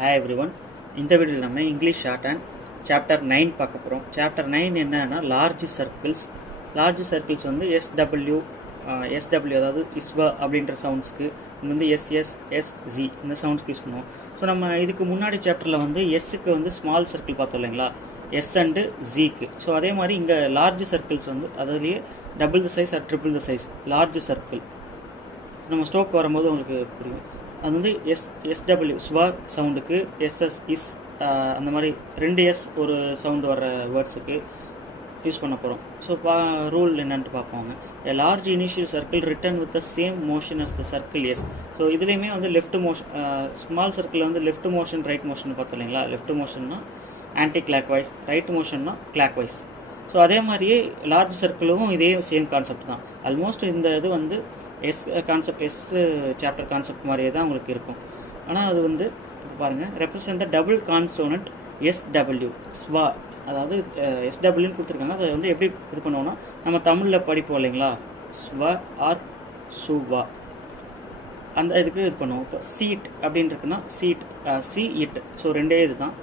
Hi everyone. இந்த வீடியோவில் நம்ம இங்கிலீஷ் ஷார்ட் அண்ட் சாப்டர் 9 பார்க்க போகிறோம். சாப்டர் 9 என்னன்னா லார்ஜ் சர்க்கிள்ஸ். லார்ஜ் சர்க்கிள்ஸ் வந்து எஸ்டபிள்யூ அதாவது இஸ்வா அப்படின்ற சவுண்ட்ஸ்க்கு, இங்கே வந்து எஸ்எஸ்எஸ்ஜி இந்த சவுண்ட்ஸ்க்கு யூஸ் பண்ணுவோம். ஸோ நம்ம இதுக்கு முன்னாடி சாப்டரில் வந்து எஸ்ஸுக்கு வந்து ஸ்மால் சர்க்கிள் பார்த்தோம் இல்லைங்களா, எஸ் அண்டு ஜிக்கு. ஸோ அதே மாதிரி இங்கே லார்ஜ் சர்க்கிள்ஸ் வந்து அதுலேயே double the size or triple the size large circle. நம்ம ஸ்ட்ரோக் வரும்போது உங்களுக்கு புரியும். அது வந்து எஸ்டபிள்யூ ஸ்வா சவுண்டுக்கு, எஸ்எஸ் இஸ் அந்த மாதிரி 2 எஸ் ஒரு சவுண்டு வர்ற வேர்ட்ஸுக்கு யூஸ் பண்ண போகிறோம். ஸோ ரூல் என்னன்ட்டு பார்ப்போங்க. A large initial circle written with the same motion as the circle S. So இதுலேயுமே வந்து லெஃப்ட் மோஷன், ஸ்மால் சர்க்கிளில் வந்து லெஃப்ட் மோஷன் ரைட் மோஷன் பார்த்தோம் இல்லைங்களா. லெஃப்ட் மோஷன்னா ஆன்டி கிளாக் வைஸ், ரைட் மோஷன்னா கிளாக் வைஸ். ஸோ அதே மாதிரியே லார்ஜ் சர்க்கிளும் இதே சேம் கான்செப்ட் தான். ஆல்மோஸ்ட் இந்த இது வந்து S concept, S chapter concept மாதிரியே தான் உங்களுக்கு இருக்கும். ஆனால் அது வந்து பாருங்கள், represent the double consonant SW ஸ்வா, அதாவது எஸ்டபிள்யூன்னு கொடுத்துருக்காங்க. அதை வந்து எப்படி இது பண்ணுவோம்னா, நம்ம தமிழில் படிப்போம் இல்லைங்களா, ஸ்வ ஆர் சுவா, அந்த இதுக்கு இது பண்ணுவோம். இப்போ சீட் அப்படின்னு இருக்குன்னா சீட், சி இட். ஸோ ரெண்டே இது தான்.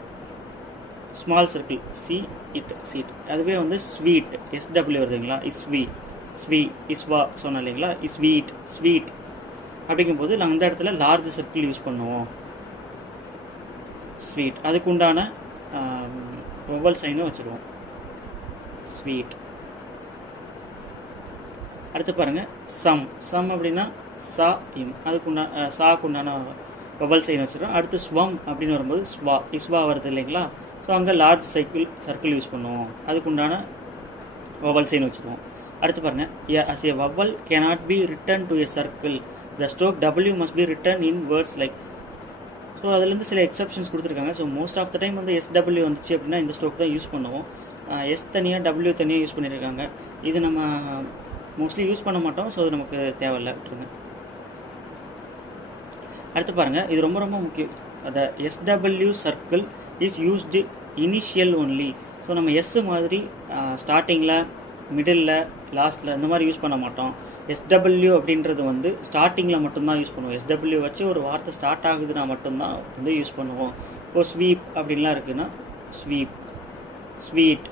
Small circle see it seat. அதுவே வந்து ஸ்வீட் எஸ்டபிள்யூ வருதுங்களா, இஸ்வா சொன்னோம் இல்லைங்களா, ஸ்வீட் அப்படிங்கும்போது நாங்கள் இந்த இடத்துல லார்ஜ் சர்க்கிள் யூஸ் பண்ணுவோம். ஸ்வீட் அதுக்கு உண்டான வவல் சைனும் வச்சுருவோம், ஸ்வீட். அடுத்து பாருங்கள், சம் அப்படின்னா சா இம், அதுக்குண்டான சாக்குண்டான வவல் சைன் வச்சுருவோம். அடுத்து ஸ்வம் அப்படின்னு வரும்போது இஸ்வா வருது இல்லைங்களா. ஸோ அங்கே லார்ஜ் சர்க்கிள் யூஸ் பண்ணுவோம், அதுக்குண்டான வவல் சைன் வச்சுருவோம். அடுத்து பாருங்கள், as a vowel cannot be written to a circle, the stroke W must be written in words like. So அதுலேருந்து சில எக்ஸப்ஷன்ஸ் கொடுத்துருக்காங்க. So most of the time வந்து எஸ்டபிள்யூ வந்துச்சு அப்படின்னா இந்த ஸ்ட்ரோக் தான் யூஸ் பண்ணுவோம். எஸ் தனியாக டபிள்யூ தனியாக யூஸ் பண்ணியிருக்காங்க. இது நம்ம மோஸ்ட்லி யூஸ் பண்ண மாட்டோம். ஸோ அது நமக்கு தேவையில்லை, விட்டுருங்க. அடுத்து பாருங்கள், இது ரொம்ப ரொம்ப முக்கியம். அந்த SW circle is used initial only. So நம்ம எஸ் மாதிரி ஸ்டார்டிங்கில், மிடில், லாஸ்ட்டில் இந்த மாதிரி யூஸ் பண்ண மாட்டோம். எஸ்டபிள்யூ அப்படின்றது வந்து ஸ்டார்டிங்கில் மட்டும்தான் யூஸ் பண்ணுவோம். எஸ்டபிள்யூ வச்சு ஒரு வார்த்தை ஸ்டார்ட் ஆகுதுன்னா மட்டும்தான் வந்து யூஸ் பண்ணுவோம். இப்போ ஸ்வீப் அப்படின்லாம் இருக்குதுன்னா ஸ்வீட்.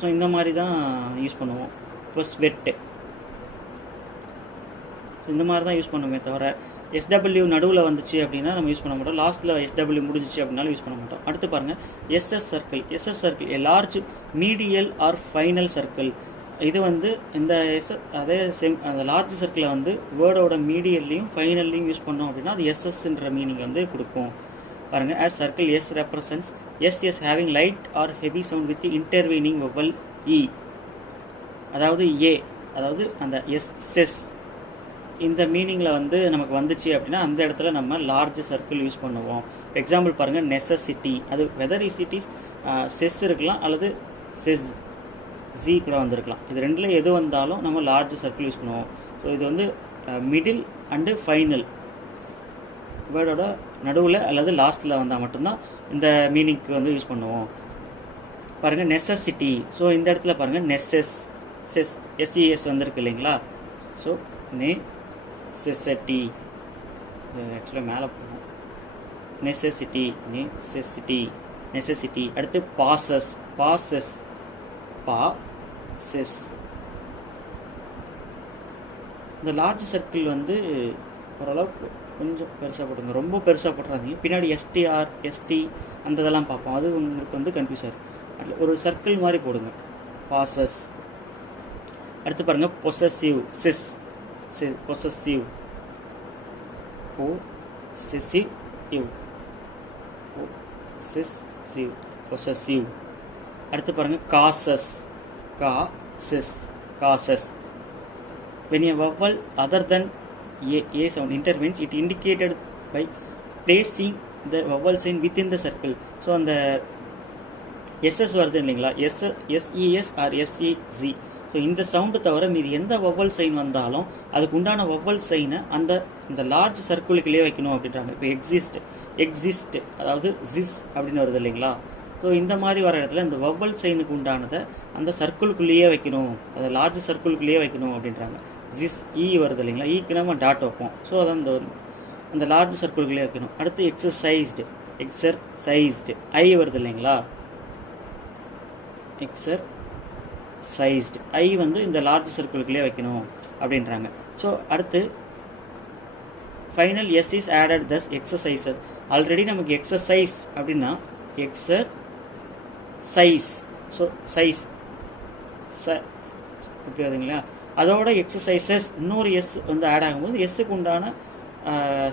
ஸோ இந்த மாதிரி தான் யூஸ் பண்ணுவோம். இப்போ ஸ்வெட்டு இந்த மாதிரி தான் யூஸ் பண்ணுவோமே தவிர எஸ்டபிள்யூ நடுவில் வந்துச்சு அப்படின்னா நம்ம யூஸ் பண்ண மாட்டோம். லாஸ்ட்டில் எஸ்டபிள்யூ முடிஞ்சிச்சு அப்படின்னாலும் யூஸ் பண்ண மாட்டோம். அடுத்து பாருங்கள், S S circle a large medial or final circle. இது வந்து இந்த அதே சேம் அந்த லார்ஜ் சர்க்கிளை வந்து வேர்டோட மீடியல்லையும் ஃபைனல்லையும் யூஸ் பண்ணோம் அப்படின்னா அது எஸ்எஸ்ன்ற மீனிங் வந்து கொடுக்கும். பாருங்கள், as circle S represents SS having light or heavy sound with the intervening vowel E, அதாவது ஏ, அதாவது அந்த எஸ் இந்த மீனிங்கில் வந்து நமக்கு வந்துச்சு அப்படின்னா அந்த இடத்துல நம்ம லார்ஜ் சர்க்கிள் யூஸ் பண்ணுவோம். எக்ஸாம்பிள் பாருங்கள், நெசசிட்டி, அது வெதர் இட் இஸ் செஸ் இருக்கலாம் அல்லது செஸ் ஜி கூட வந்திருக்கலாம். இது ரெண்டில் எது வந்தாலும் நம்ம லார்ஜ் சர்க்கிள் யூஸ் பண்ணுவோம். ஸோ இது வந்து மிடில் அண்டு ஃபைனல் வேர்டோட நடுவில் அல்லது லாஸ்ட்டில் வந்தால் மட்டும்தான் இந்த மீனிங்க்கு வந்து யூஸ் பண்ணுவோம். பாருங்கள், நெசசிட்டி. ஸோ இந்த இடத்துல பாருங்கள், எஸ்இஎஸ் வந்திருக்கு இல்லைங்களா. ஸோ நெசசிட்டி, ஆக்சுவலாக மேலே போகணும். நெசசிட்டி. அடுத்து பாசஸ். இந்த லார்ஜ் சர்க்கிள் வந்து ஓரளவுக்கு கொஞ்சம் பெருசாக போட்டுங்க, ரொம்ப பெருசாக போட்டுறாதீங்க. பின்னாடி எஸ்டி அந்த இதெல்லாம் பார்ப்போம், அது உங்களுக்கு வந்து கன்ஃபியூஸ் ஆகும். அதில் ஒரு சர்க்கிள் மாதிரி போடுங்க, பாசஸ். அடுத்து பாருங்கள், பொசசிவ். பொசசிவ். அடுத்து பாருங்கள், causes. When a vowel other than a sound intervenes, it indicated by placing the vowel sign within the circle. So அந்த எஸ்எஸ் வருது இல்லைங்களா, எஸ்இஎஸ் ஆர் எஸ்இஜி. ஸோ இந்த சவுண்டு தவிர மீது எந்த வவல் சைன் வந்தாலும் அதுக்கு உண்டான வவல் சைனை அந்த லார்ஜ் சர்க்கிளுக்குள்ளேயே வைக்கணும் அப்படின்றாங்க. இப்போ எக்ஸிஸ்ட் அதாவது ஜிஸ் அப்படின்னு வருது இல்லைங்களா. ஸோ இந்த மாதிரி வர இடத்துல இந்த வவல் சைனுக்கு உண்டானதை அந்த சர்க்கிள்குள்ளேயே வைக்கணும், அதை லார்ஜ் சர்க்கிள்குள்ளேயே வைக்கணும் அப்படின்றாங்க. ஜிஸ் இ வருது இல்லைங்களா, ஈக்கு நம்ம டாட் வைப்போம். ஸோ அதான் இந்த அந்த லார்ஜ் சர்க்கிள்குள்ளே வைக்கணும். அடுத்து எக்ஸசைஸ்டு ஐ வருது இல்லைங்களா, எக்ஸசைஸ்டு ஐ வந்து இந்த லார்ஜ் சர்க்கிள்குள்ளே வைக்கணும் அப்படின்றாங்க. ஸோ அடுத்து final S is added thus exercises. Already நமக்கு எக்ஸசைஸ் அப்படின்னா எக்ஸசைஸ், ஸோ சைஸ் இப்படி வருதுங்களா, அதோட எக்ஸசைசஸ் இன்னொரு எஸ் வந்து ஆட் ஆகும்போது எஸ்ஸுக்கு உண்டான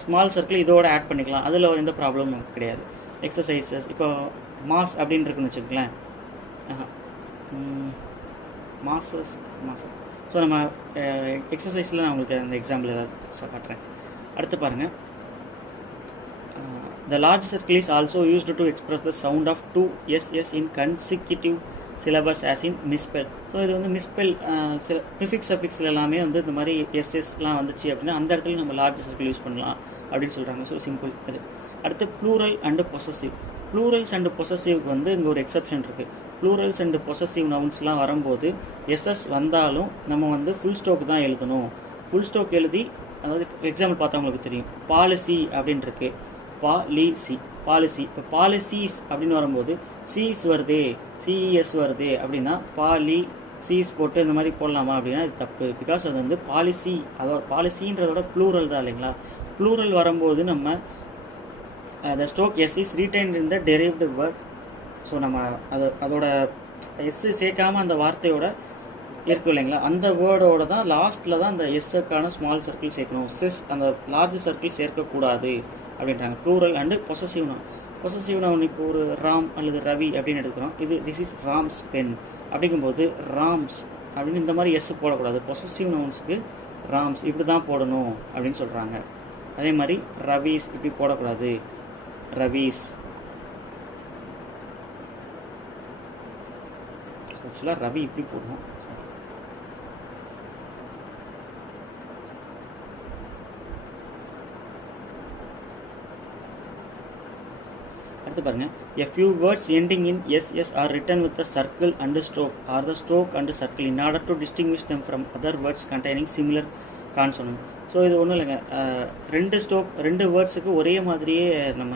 ஸ்மால் சர்க்கிள் இதோட ஆட் பண்ணிக்கலாம். அதில் எந்த ப்ராப்ளமும் நமக்கு கிடையாது. எக்ஸசைசஸ் இப்போ மாஸ் அப்படின்னு இருக்குன்னு வச்சுக்கோங்களேன், மாசஸ். ஸோ நம்ம எக்ஸசைஸில் நான் உங்களுக்கு அந்த எக்ஸாம்பிள் ஏதாவது காட்டுறேன். அடுத்து பாருங்கள், the large circle is also used to express the sound of two ss in consecutive syllables as in misspell. So இது வந்து மிஸ்பெல் சில ப்ரிஃபிக்ஸ் அஃபிக்ஸில் எல்லாமே வந்து இந்த மாதிரி எஸ்எஸ்லாம் வந்துச்சு அப்படின்னா அந்த இடத்துல நம்ம லார்ஜ் சர்க்கிள் யூஸ் பண்ணலாம் அப்படின்னு சொல்கிறாங்க. ஸோ சிம்பிள் இது. அடுத்து plural and possessive. Plurals and பொசசிவ்க்கு வந்து இங்கே ஒரு எக்ஸப்ஷன் இருக்குது. ப்ளூரல்ஸ் அண்டு பொசசிவ் நவுன்ஸ்லாம் வரும்போது எஸ்எஸ் வந்தாலும் நம்ம வந்து ஃபுல் ஸ்டோக் தான் எழுதணும். ஃபுல் ஸ்டோக் எழுதி, அதாவது எக்ஸாம்பிள் பார்த்தா உங்களுக்கு தெரியும், பாலிசி அப்படின்னு இருக்கு, பாலிசி. இப்போ பாலிசிஸ் அப்படின்னு வரும்போது சிஸ் வருதே, சிஇஎஸ் வருதே அப்படின்னா பாலிசிஸ் போட்டு இந்த மாதிரி போடலாமா அப்படின்னா அது தப்பு. பிகாஸ் அது வந்து பாலிசி, அதோட பாலிசின்றதோட ப்ளூரல் தான் இல்லைங்களா. ப்ளூரல் வரும்போது நம்ம the stroke S is retained in the derived word. So நம்ம அதோட எஸ் சேர்க்காம அந்த வார்த்தையோட இருக்கும் இல்லைங்களா, அந்த வேர்டோட தான் லாஸ்ட்டில் தான் அந்த எஸ்ஸுக்கான ஸ்மால் சர்க்கிள் சேர்க்கணும். செஸ் அந்த லார்ஜ் சர்க்கிள் சேர்க்கக்கூடாது அப்படின்றாங்க. Plural and possessive noun. Possessive noun இப்போ ஒரு ராம் அல்லது ரவி அப்படின்னு எடுக்கிறோம். திஸ் இஸ் ராம்ஸ் பென் அப்படிங்கும்போது ராம்ஸ் அப்படின்னு இந்த மாதிரி எஸ் போடக்கூடாது. பொசசிவ் நவுன்ஸ்க்கு ராம்ஸ் இப்படி தான் போடணும் அப்படின்னு சொல்கிறாங்க. அதே மாதிரி ரவீஸ் இப்படி போடக்கூடாது, ரவீஸ். ஆக்சுவலாக ரவி இப்படி போடணும். அடுத்து பாருங்க, a few words ending in ss are written with the circle and stroke or the stroke and circle in order to distinguish them from other words containing similar consonant. So இது ஒன்றும் இல்லைங்க, ரெண்டு வேர்ட்ஸுக்கு ஒரே மாதிரியே நம்ம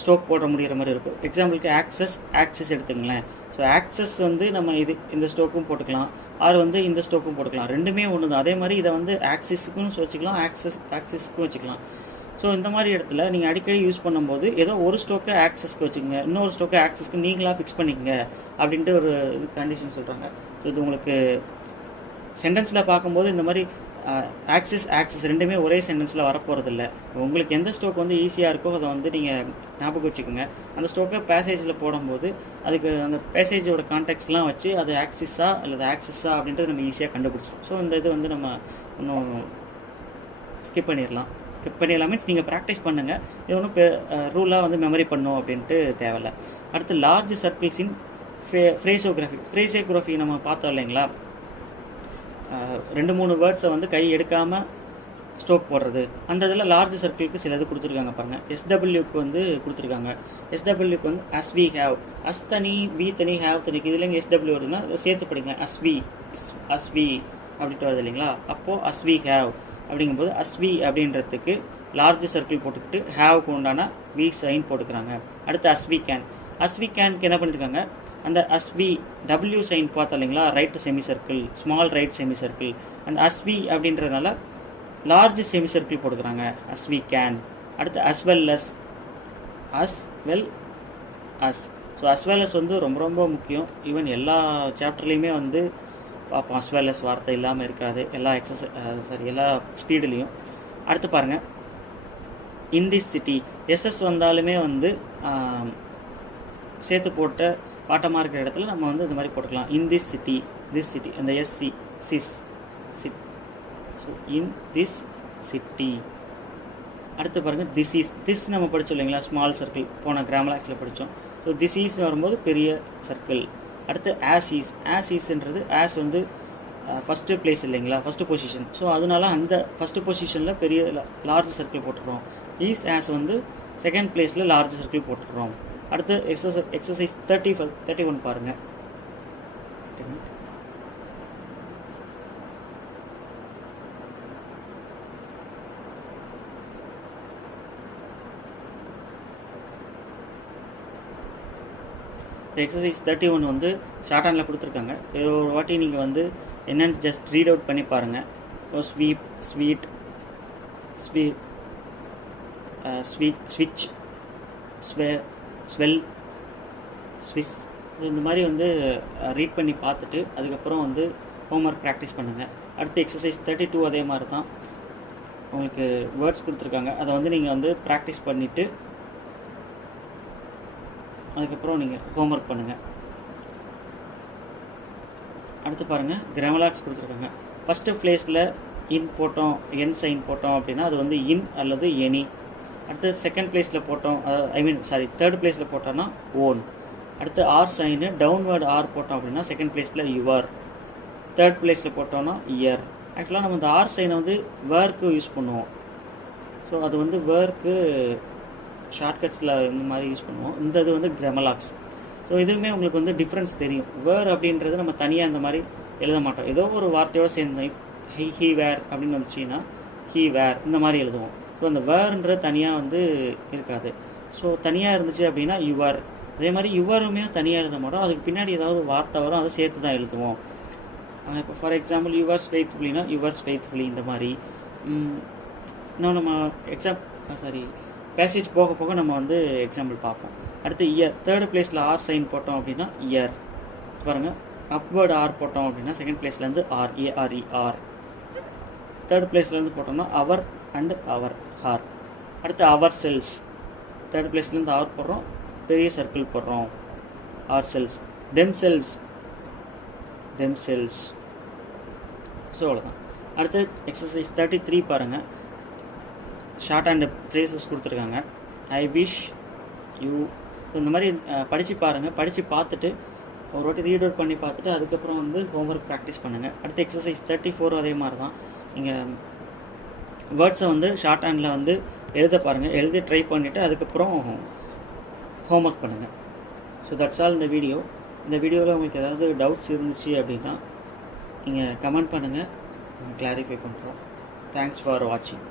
ஸ்ட்ரோக் போட முடிகிற மாதிரி இருக்கும். எக்ஸாம்பிளுக்கு ஆக்சஸ் எடுத்துங்களேன். ஸோ ஆக்சஸ் வந்து நம்ம இந்த ஸ்ட்ரோக்கும் போட்டுக்கலாம், ஆர் வந்து இந்த ஸ்ட்ரோக்கும் போட்டுக்கலாம், ரெண்டுமே ஒன்று தான். அதே மாதிரி இதை வந்து ஆக்சிஸுக்கும் வச்சுக்கலாம், ஆக்சிஸ்க்கும் வச்சுக்கலாம். ஸோ இந்த மாதிரி இடத்துல நீங்கள் அடிக்கடி யூஸ் பண்ணும்போது ஏதோ ஒரு ஸ்ட்ரோக்கை ஆக்சஸ்க்கு வச்சுக்கோங்க, இன்னொரு ஸ்ட்ரோக்கை ஆக்சஸ்க்கு நீங்களாக ஃபிக்ஸ் பண்ணிக்கங்க அப்படின்ட்டு ஒரு கண்டிஷன் சொல்கிறாங்க. ஸோ இது உங்களுக்கு சென்டென்ஸில் பார்க்கும்போது இந்த மாதிரி ஆக்சிஸ் ரெண்டுமே ஒரே சென்டென்ஸில் வரப்போகிறதில்ல. உங்களுக்கு எந்த ஸ்ட்ரோக் வந்து ஈஸியாக இருக்கோ அதை வந்து நீங்கள் ஞாபகம் வச்சுக்கோங்க. அந்த ஸ்ட்ரோக்கை பேசேஜில் போடும்போது அதுக்கு அந்த பேசேஜோட கான்டெக்ட்ஸ்லாம் வச்சு அது ஆக்சிஸா அல்லது ஆக்சிஸா அப்படின்றது நம்ம ஈஸியாக கண்டுபிடிச்சோம். ஸோ இந்த இது வந்து நம்ம இன்னும் ஸ்கிப் பண்ணிடலாம். மீன்ஸ் நீங்கள் ப்ராக்டிஸ் பண்ணுங்கள். இது ஒன்றும் ரூலாக வந்து மெமரி பண்ணும் அப்படின்ட்டு தேவையில்லை. அடுத்து லார்ஜ் சர்க்கிள்ஸ் இன் ஃப்ரேசோகிராஃபி நம்ம பார்த்தோம் இல்லைங்களா. 2-3 வேர்ட்ஸை வந்து கை எடுக்காமல் ஸ்ட்ரோக் போடுறது. அந்த இதில் லார்ஜ் சர்க்கிளுக்கு சில இது கொடுத்துருக்காங்க பாருங்கள். எஸ்டபிள்யூக்கு வந்து கொடுத்துருக்காங்க. எஸ்டபிள்யூக்கு வந்து அஸ் வி ஹேவ், அஸ் தனி வி தனி ஹேவ் தனிக்கு இதில் எங்கே எஸ்டபிள்யூ வருதுன்னா சேர்த்து படிங்க. அஸ் வி அப்படின்ட்டு வருது இல்லைங்களா. அப்போது அஸ் வி ஹேவ் அப்படிங்கும்போது அஸ்வி அப்படின்றதுக்கு லார்ஜ் சர்க்கிள் போட்டுக்கிட்டு ஹேவுக்கு உண்டான வி சைன் போட்டுக்கிறாங்க. அடுத்து அஸ்வி கேனுக்கு என்ன பண்ணியிருக்காங்க, அந்த அஸ்வி டபிள்யூ சைன் பார்த்தோம் இல்லைங்களா, right semi circle, small right semi circle. அந்த அஸ்வி அப்படின்றதுனால லார்ஜ் செமி சர்க்கிள் போட்டுக்கிறாங்க, அஸ்வி கேன். அடுத்து as well as. So as well as வந்து ரொம்ப ரொம்ப முக்கியம். ஈவன் எல்லா சாப்டர்லேயுமே வந்து பார்ப்போம், அஸ் வெல் அஸ் வார்த்தை இல்லாமல் இருக்காது எல்லா எல்லா ஸ்பீடுலேயும். அடுத்து பாருங்கள், இன் திஸ் சிட்டி எஸ்எஸ் வந்தாலுமே வந்து சேர்த்து போட்ட பாட்டமாக இருக்கிற இடத்துல நம்ம வந்து இந்த மாதிரி போட்டுக்கலாம். இன் திஸ் சிட்டி அந்த sis. So in this city. அடுத்து பாருங்கள், திஸ் நம்ம படித்தோம் இல்லைங்களா, ஸ்மால் சர்க்கிள் போன கிராமலாக்ஸில் படித்தோம். ஸோ திஸ் ஈஸ் வரும்போது பெரிய சர்க்கிள். அடுத்து ஆஸ் ஈஸ்ன்றது ஆஸ் வந்து ஃபஸ்ட்டு பிளேஸ் இல்லைங்களா, ஃபஸ்ட்டு பொசிஷன். ஸோ அதனால அந்த ஃபஸ்ட்டு பொசிஷனில் பெரிய லார்ஜ் சர்க்கிள் போட்டுடுறோம். ஈஸ் ஆஸ் வந்து செகண்ட் பிளேஸில் லார்ஜ் சர்க்கிள் போட்டுடுறோம். அடுத்து எக்ஸசைஸ் 31 பாருங்கள். எக்ஸசைஸ் 31 வந்து ஷார்ட் ஹேண்டில் கொடுத்துருக்காங்க. இது ஒரு வாட்டி நீங்கள் வந்து என்னென்னு ஜஸ்ட் ரீட் அவுட் பண்ணி பாருங்கள். ஸ்வீப், ஸ்வீட், ஸ்வீட், ஸ்விட்ச், ஸ்வெல், ஸ்விஸ், இந்த மாதிரி வந்து ரீட் பண்ணி பார்த்துட்டு அதுக்கப்புறம் வந்து ஹோம்ஒர்க் ப்ராக்டிஸ் பண்ணுங்கள். அடுத்து எக்ஸசைஸ் 32 அதே மாதிரி தான் உங்களுக்கு வேர்ட்ஸ் கொடுத்துருக்காங்க. அதை வந்து நீங்கள் வந்து ப்ராக்டிஸ் பண்ணிவிட்டு அதுக்கப்புறம் நீங்கள் ஹோம்ஒர்க் பண்ணுங்கள். அடுத்து பாருங்கள், கிராமலாக்ஸ் கொடுத்துருக்காங்க. ஃபஸ்ட்டு ப்ளேஸில் இன் போட்டோம், என் சைன் போட்டோம் அப்படின்னா அது வந்து இன் அல்லது எனி. அடுத்து செகண்ட் ப்ளேஸில் போட்டோம், தேர்ட் ப்ளேஸில் போட்டோன்னா ஓன். அடுத்து ஆர் சைனு டவுன்வேர்டு ஆர் போட்டோம் அப்படின்னா செகண்ட் ப்ளேஸில் யுவர். தேர்ட் ப்ளேஸில் போட்டோன்னா இயர். ஆக்சுவலாக நம்ம இந்த ஆர் சைனை வந்து வேர்க்கு யூஸ் பண்ணுவோம். ஸோ அது வந்து வேர்க்கு ஷார்ட்கட்ஸில் இந்த மாதிரி யூஸ் பண்ணுவோம். இந்த இது வந்து கிராமலாக்ஸ். ஸோ இதுவுமே உங்களுக்கு வந்து டிஃப்ரென்ஸ் தெரியும். வேர் அப்படின்றது நம்ம தனியாக இந்த மாதிரி எழுத மாட்டோம். ஏதோ ஒரு வார்த்தையோடு சேர்ந்து ஹீ வேர் அப்படின்னு வந்துச்சுன்னா ஹீ வேர் இந்த மாதிரி எழுதுவோம். ஸோ அந்த வேர்ன்றது தனியாக வந்து இருக்காது. ஸோ தனியாக இருந்துச்சு அப்படின்னா யுவர். அதே மாதிரி யுவருமே தனியாக எழுத மாட்டோம். அதுக்கு பின்னாடி ஏதாவது வார்த்தை வரும், அதை சேர்த்து தான் எழுதுவோம். இப்போ ஃபார் எக்ஸாம்பிள் யுவர்ஸ் ஃபெய்த்ஃபுல்லினா யுவர்ஸ் ஃபெய்த்ஃபுல்லி இந்த மாதிரி. இன்னும் நம்ம பேசேஜ் போக போக நம்ம வந்து எக்ஸாம்பிள் பார்ப்போம். அடுத்து இயர். தேர்டு பிளேஸில் ஆர் சைன் போட்டோம் அப்படின்னா இயர். பாருங்கள், அப்வேர்டு ஆர் போட்டோம் அப்படின்னா செகண்ட் பிளேஸ்லேருந்து ஆர், ஏஆர்இஆர். தேர்ட் பிளேஸ்லேருந்து போட்டோம்னா அவர் அண்டு அவர், ஹார். அடுத்து அவர் செல்ஸ். தேர்ட் பிளேஸ்லேருந்து ஆர் போடுறோம், பெரிய சர்க்கிள் போடுறோம், ourselves. Themselves, themselves. So அவ்வளோதான். அடுத்து எக்ஸசைஸ் 33 பாருங்கள். ஷார்ட் அண்ட் ஃப்ரேசஸ் கொடுத்துருக்காங்க. I wish you. இந்த மாதிரி படித்து பாருங்கள். படித்து பார்த்துட்டு ஒரு வாட்டி ரீட் அவுட் பண்ணி பார்த்துட்டு அதுக்கப்புறம் வந்து ஹோம்ஒர்க் ப்ராக்டிஸ் பண்ணுங்கள். அடுத்து எக்ஸசைஸ் 34 அதே மாதிரி தான். நீங்கள் வேர்ட்ஸை வந்து ஷார்ட் ஹேண்டில் வந்து எழுத பாருங்கள். எழுதி ட்ரை பண்ணிவிட்டு அதுக்கப்புறம் ஹோம்ஒர்க் பண்ணுங்கள். ஸோ தட்ஸ் ஆல் இந்த வீடியோ. இந்த வீடியோவில் உங்களுக்கு ஏதாவது டவுட்ஸ் இருந்துச்சு அப்படின்னா நீங்கள் கமெண்ட் பண்ணுங்கள், கிளாரிஃபை பண்ணுறோம். தேங்க்ஸ் ஃபார் வாட்சிங்.